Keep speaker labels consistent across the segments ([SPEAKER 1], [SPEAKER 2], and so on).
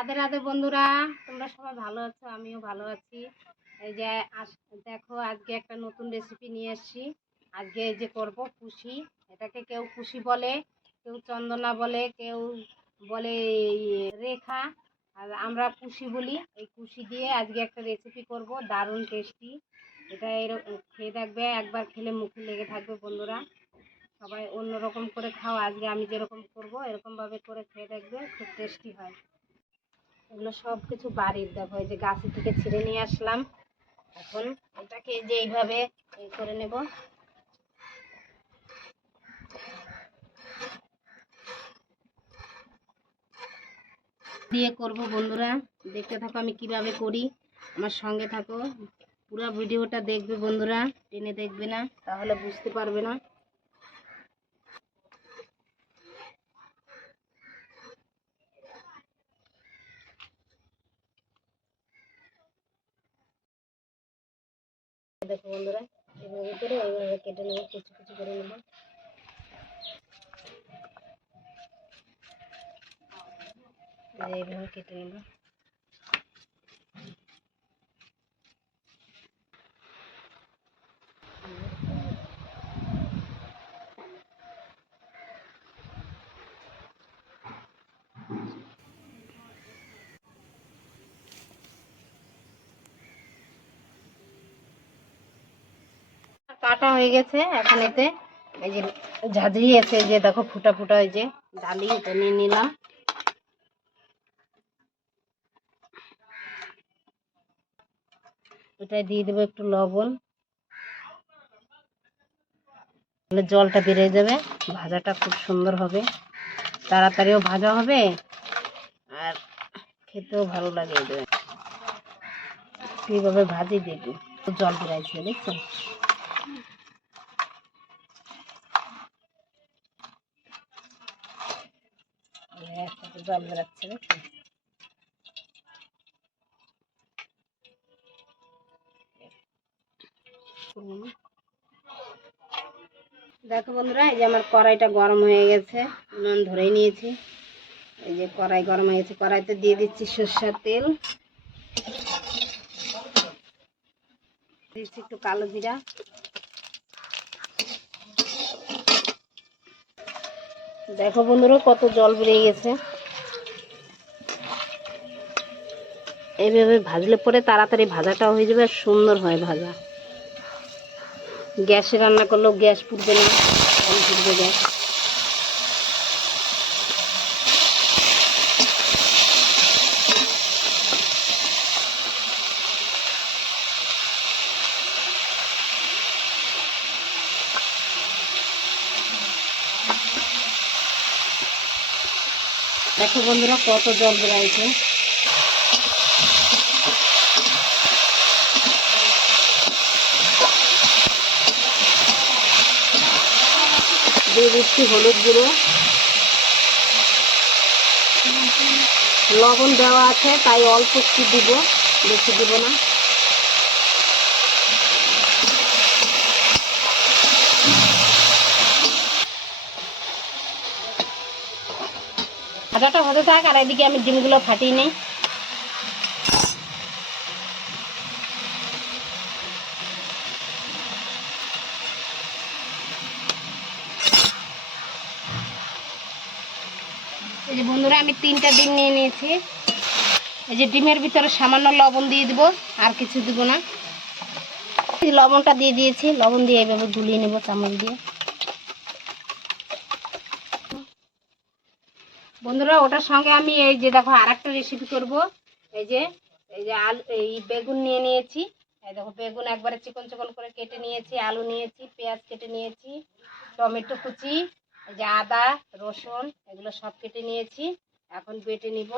[SPEAKER 1] রাধে রাধে বন্ধুরা, তোমরা সবাই ভালো আছো? আমিও ভালো আছি। এই যে দেখো, আজকে একটা নতুন রেসিপি নিয়ে এসেছি আজকে এই যে করব কুশি এটাকে কেউ কুশি বলে, কেউ চন্দনা বলে, কেউ বলে রেখা। আর আমরা কুশি বলি। এই কুশি দিয়ে আজকে একটা রেসিপি করব, দারুণ টেস্টি এটা এরকম, খেয়ে থাকবে একবার খেলে মুখে লেগে থাকবে বন্ধুরা। সবাই অন্যরকম করে খাও। আজকে আমি যেরকম করব, এরকমভাবে করে খেয়ে দেখবে, খুব টেস্টি হয়। এগুলো সব কিছু বাড়ির দেখো, এই যে গাছ থেকে ছিঁড়ে নিয়ে আসলাম। এখন এটাকে যে এইভাবে এই করে নেব। দিয়ে করব বন্ধুরা, দেখতে থাকো আমি কীভাবে করি। আমার সঙ্গে থাকো। পুরো ভিডিওটা দেখবে বন্ধুরা, টেনে দেখবে না, তাহলে বুঝতে পারবে না। দেখো বন্ধুরা, এভাবে করে এইভাবে কেটে নেব, কুচি কুচি করে নেব। এই যে এইভাবে কেটে নেব। কাটা হয়ে গেছে এখন এতে এই যে ঝাঁঝরি আছে যে দেখো ফুটা ফুটা এই যে ডালি এটা নিয়ে নিলাম। এটাই দিয়ে দেবো একটু লবণ। জলটা বেরিয়ে যাবে, ভাজাটা খুব সুন্দর হবে। তাড়াতাড়িও ভাজা হবে আর খেতেও ভালো লাগে। এইভাবে ভাজি দেখি জল বেরাইছে দেখছ? জল দেখছ দেখো বন্ধুরা, এই যে আমার কড়াইটা গরম হয়ে গেছে। নুন ধরেই নিয়েছি। এই যে কড়াই গরম হয়ে গেছে। কড়াইতে দিয়ে দিচ্ছি সর্ষের তেল। দিচ্ছি একটু কালো জিরা। দেখো বন্ধুরা, কত জল বেরিয়ে গেছে। এইভাবে ভাজলে পরে তাড়াতাড়ি ভাজাটা হয়ে যাবে সুন্দর হয় ভাজা। গ্যাসে রান্না করলেও গ্যাস পুড়বে না, কম পুড়বে গ্যাস। দেখো বন্ধুরা কত জল বেড়াইছে দিচ্ছি হলুদ গুঁড়ো। লবণ দেওয়া আছে, তাই অল্প একটু দিব, বেশি দিব না। ভাজাটা হতে থাক, আর এদিকে আমি ডিমগুলো ফাটিয়ে নিই এই যে বন্ধুরা আমি তিনটা ডিম নিয়ে নিয়েছি। এই যে ডিমের ভিতরে সামান্য লবণ দিয়ে দিব, আর কিছু দিব না। লবণটা দিয়ে দিয়েছি, লবণ দিয়ে এইভাবে গুলিয়ে নেব চামচ দিয়ে। বন্ধুরা, ওটার সঙ্গে আমি এই যে দেখো আর একটা রেসিপি করব। এই যে এই যে আলু, এই বেগুন নিয়ে নিয়েছি। এই দেখো, বেগুন একবারে চিকন চিকন করে কেটে নিয়েছি, আলু নিয়েছি, পেঁয়াজ কেটে নিয়েছি, টমেটো কুচি, এই যে আদা, রসুন, এগুলো সব কেটে নিয়েছি। এখন বেটে নিব।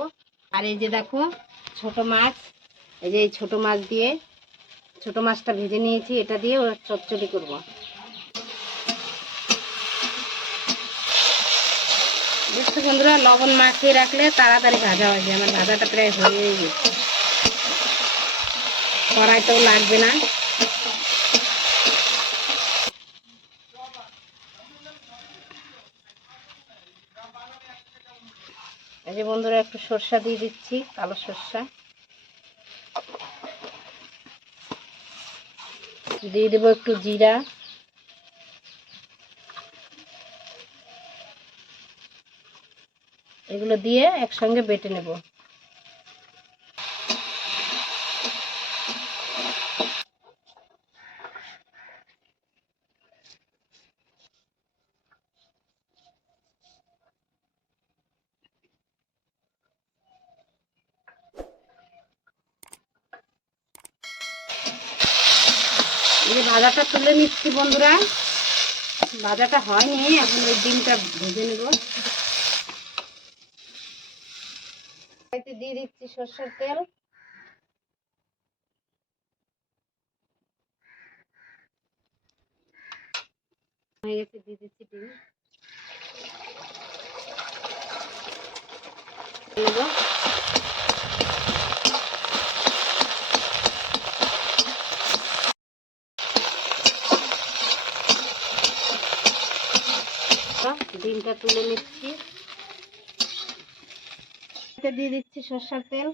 [SPEAKER 1] আর এই যে দেখো, ছোট মাছ, এই যে এই ছোট মাছ দিয়ে, ছোট মাছটা ভেজে নিয়েছি, এটা দিয়ে ওর চচ্চড়ি করব। বুঝতে বন্ধুরা, লবণ মাখিয়ে রাখলে তাড়াতাড়ি ভাজা হয়ে যায়, আমার ভাজাটা প্রায় হয়ে গেছে। কড়াইতেও লাগবে না। এই যে বন্ধুরা, একটু সর্ষা দিয়ে দিচ্ছি, কালো সর্ষা। দিয়ে দেবো একটু জিরা। এগুলো দিয়ে একসঙ্গে বেটে নেব। ভাজাটা তুলে নিচ্ছি বন্ধুরা। ভাজাটা হয়নি, এখন ওই ডিমটা ভেজে নেব। দিয়ে দিচ্ছি সর্ষের তেল। হয়ে গেছে, দিয়ে দিচ্ছি ডিম। নেব ডিমটা তুলে নিচ্ছি। দিয়ে দিচ্ছি সর্ষের তেল।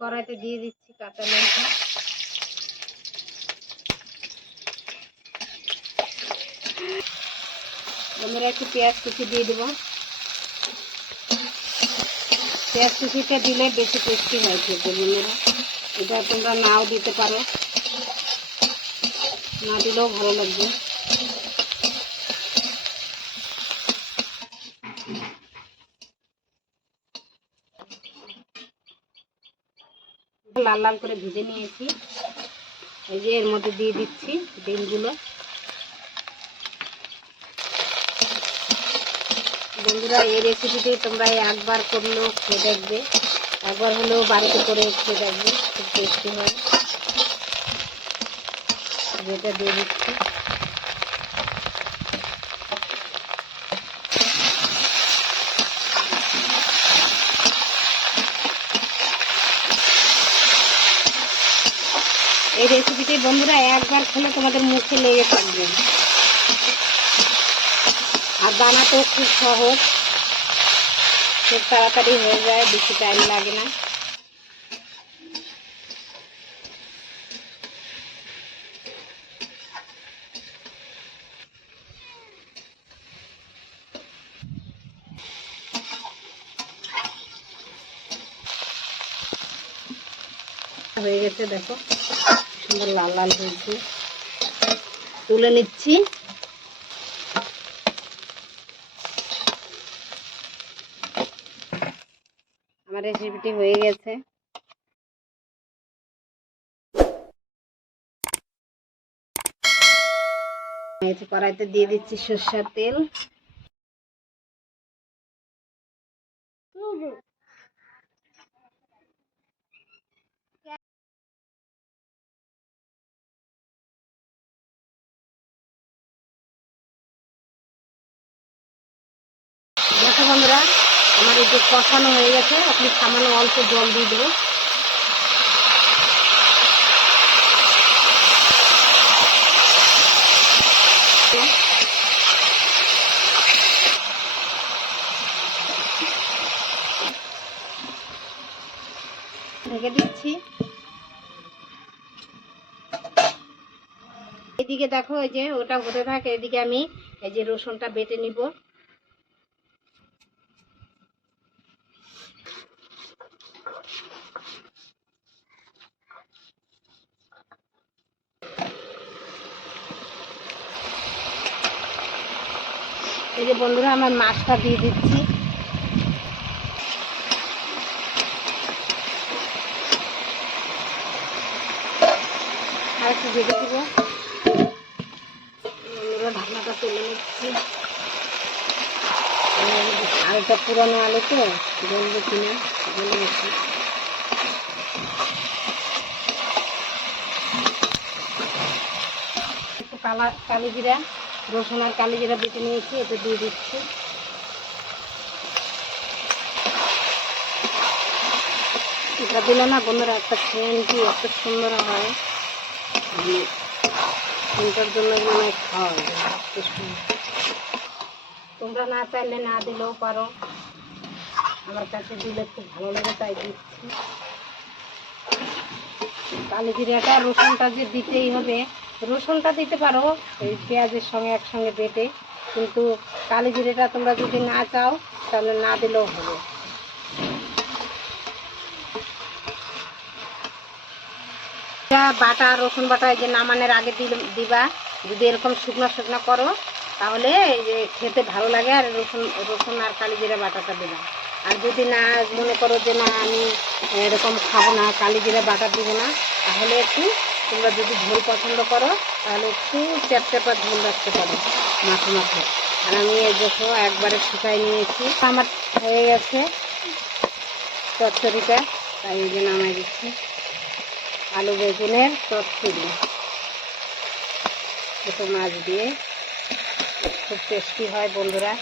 [SPEAKER 1] কড়াইতে দিয়ে দিচ্ছি কাঁচা লঙ্কা। আমরা একটু পেঁয়াজ কুচি দিয়ে দেবো। পেঁয়াজ কুচিটা দিলে বেশি টেস্টি হয় এটা তোমরা নাও দিতে পারো। না দিলেও ভালো লাগবে। লাল লাল করে ভেজে নিয়েছি। এই যে এর মধ্যে দিয়ে দিচ্ছি ডিমগুলো। বন্ধুরা, এই রেসিপিটি তোমরা একবার করলেও খেয়ে দেখবে। একবার হলেও বাড়িতে করে খেয়ে দেখবে, খুব টেস্টি হয়। যেটা দিয়ে দিচ্ছি। এই রেসিপিটি বন্ধুরা একবার খেলে তোমাদের মুখে লেগে থাকবে। আর বানাতেও খুব সহজ। খুব তাড়াতাড়ি হয়ে যায়, বেশি টাইম লাগে না। হয়ে গেছে, দেখো। সুন্দর লাল লাল হয়েছে। তুলে নিচ্ছি। আমার রেসিপিটি হয়ে গেছে। কড়াইতে দিয়ে দিচ্ছি সর্ষের তেল। দেখো বন্ধুরা, আমার এই যে কষানো হয়ে গেছে, আপনি সামান্য অল্প জল দিয়ে দেবো ঢেকে দিচ্ছি। এদিকে দেখো, এই যে ওটা হতে থাকে, এদিকে আমি এই যে রসুনটা বেটে নিব। এই যে বন্ধুরা, আমার মাছটা দিয়ে দিচ্ছি। আর বন্ধুরা তুলে আলুটা পুরানো আলু তো জ্বলবে কিনা জ্বলে গেছে কালি জিরা। রসুন আর কালি জিরা বেটে নিয়েছি এটা দিয়ে দিচ্ছি। এটা দিলে না বন্ধুরা একটা সেন্টই এত সুন্দর হয়। মানে জন্য মনে খাওয়া তোমরা না চাইলে না দিলেও পারো। আমার কাছে দিলে খুব ভালো লাগে, তাই দিচ্ছি। কালো জিরাটা রসুনটা যে দিতেই হবে রসুনটা দিতে পারো, এই পেঁয়াজের সঙ্গে একসঙ্গে বেটে। কিন্তু কালো জিরেটা তোমরা যদি না চাও, তাহলে না দিলেও হবে। বাটা, রসুন বাটা, এই যে নামানোর আগে দিবা। যদি এরকম শুকনো শুকনো করো, তাহলে এই যে খেতে ভালো লাগে, আর রসুন রসুন আর কালি জিরা বাটাটা দিবা। আর যদি না মনে করো যে না, আমি এরকম খাব না, কালি জিরা বাটা দিব না, তাহলে একটু তোমরা যদি ঝোল পছন্দ করো, তাহলে একটু চ্যাপচ্যাপা ঝোল রাখতে পারো, মাখো মাখো। আর আমি এই দেখো একবারে শুকাই নিয়েছি। আমার হয়ে গেছে চচ্চড়িটা, তাই এই যে নামাই দিচ্ছি। আলু বেগুনের চচ্চড়ি। দুটো মাছ দিয়ে খুব টেস্টি হয় বন্ধুরা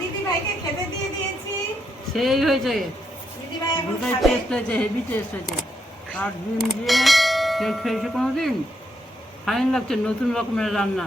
[SPEAKER 1] দিদি ভাইকে খেতে দিয়ে দিয়েছি।
[SPEAKER 2] সেই হয়েছে।
[SPEAKER 1] দিদি ভাই এখন
[SPEAKER 2] টেস্ট হয়েছে হেভি টেস্ট হয়েছে। আর ডিম দিয়ে কেউ খেয়েছে কোনো দিন ফাইন লাগছে নতুন রকমের রান্না।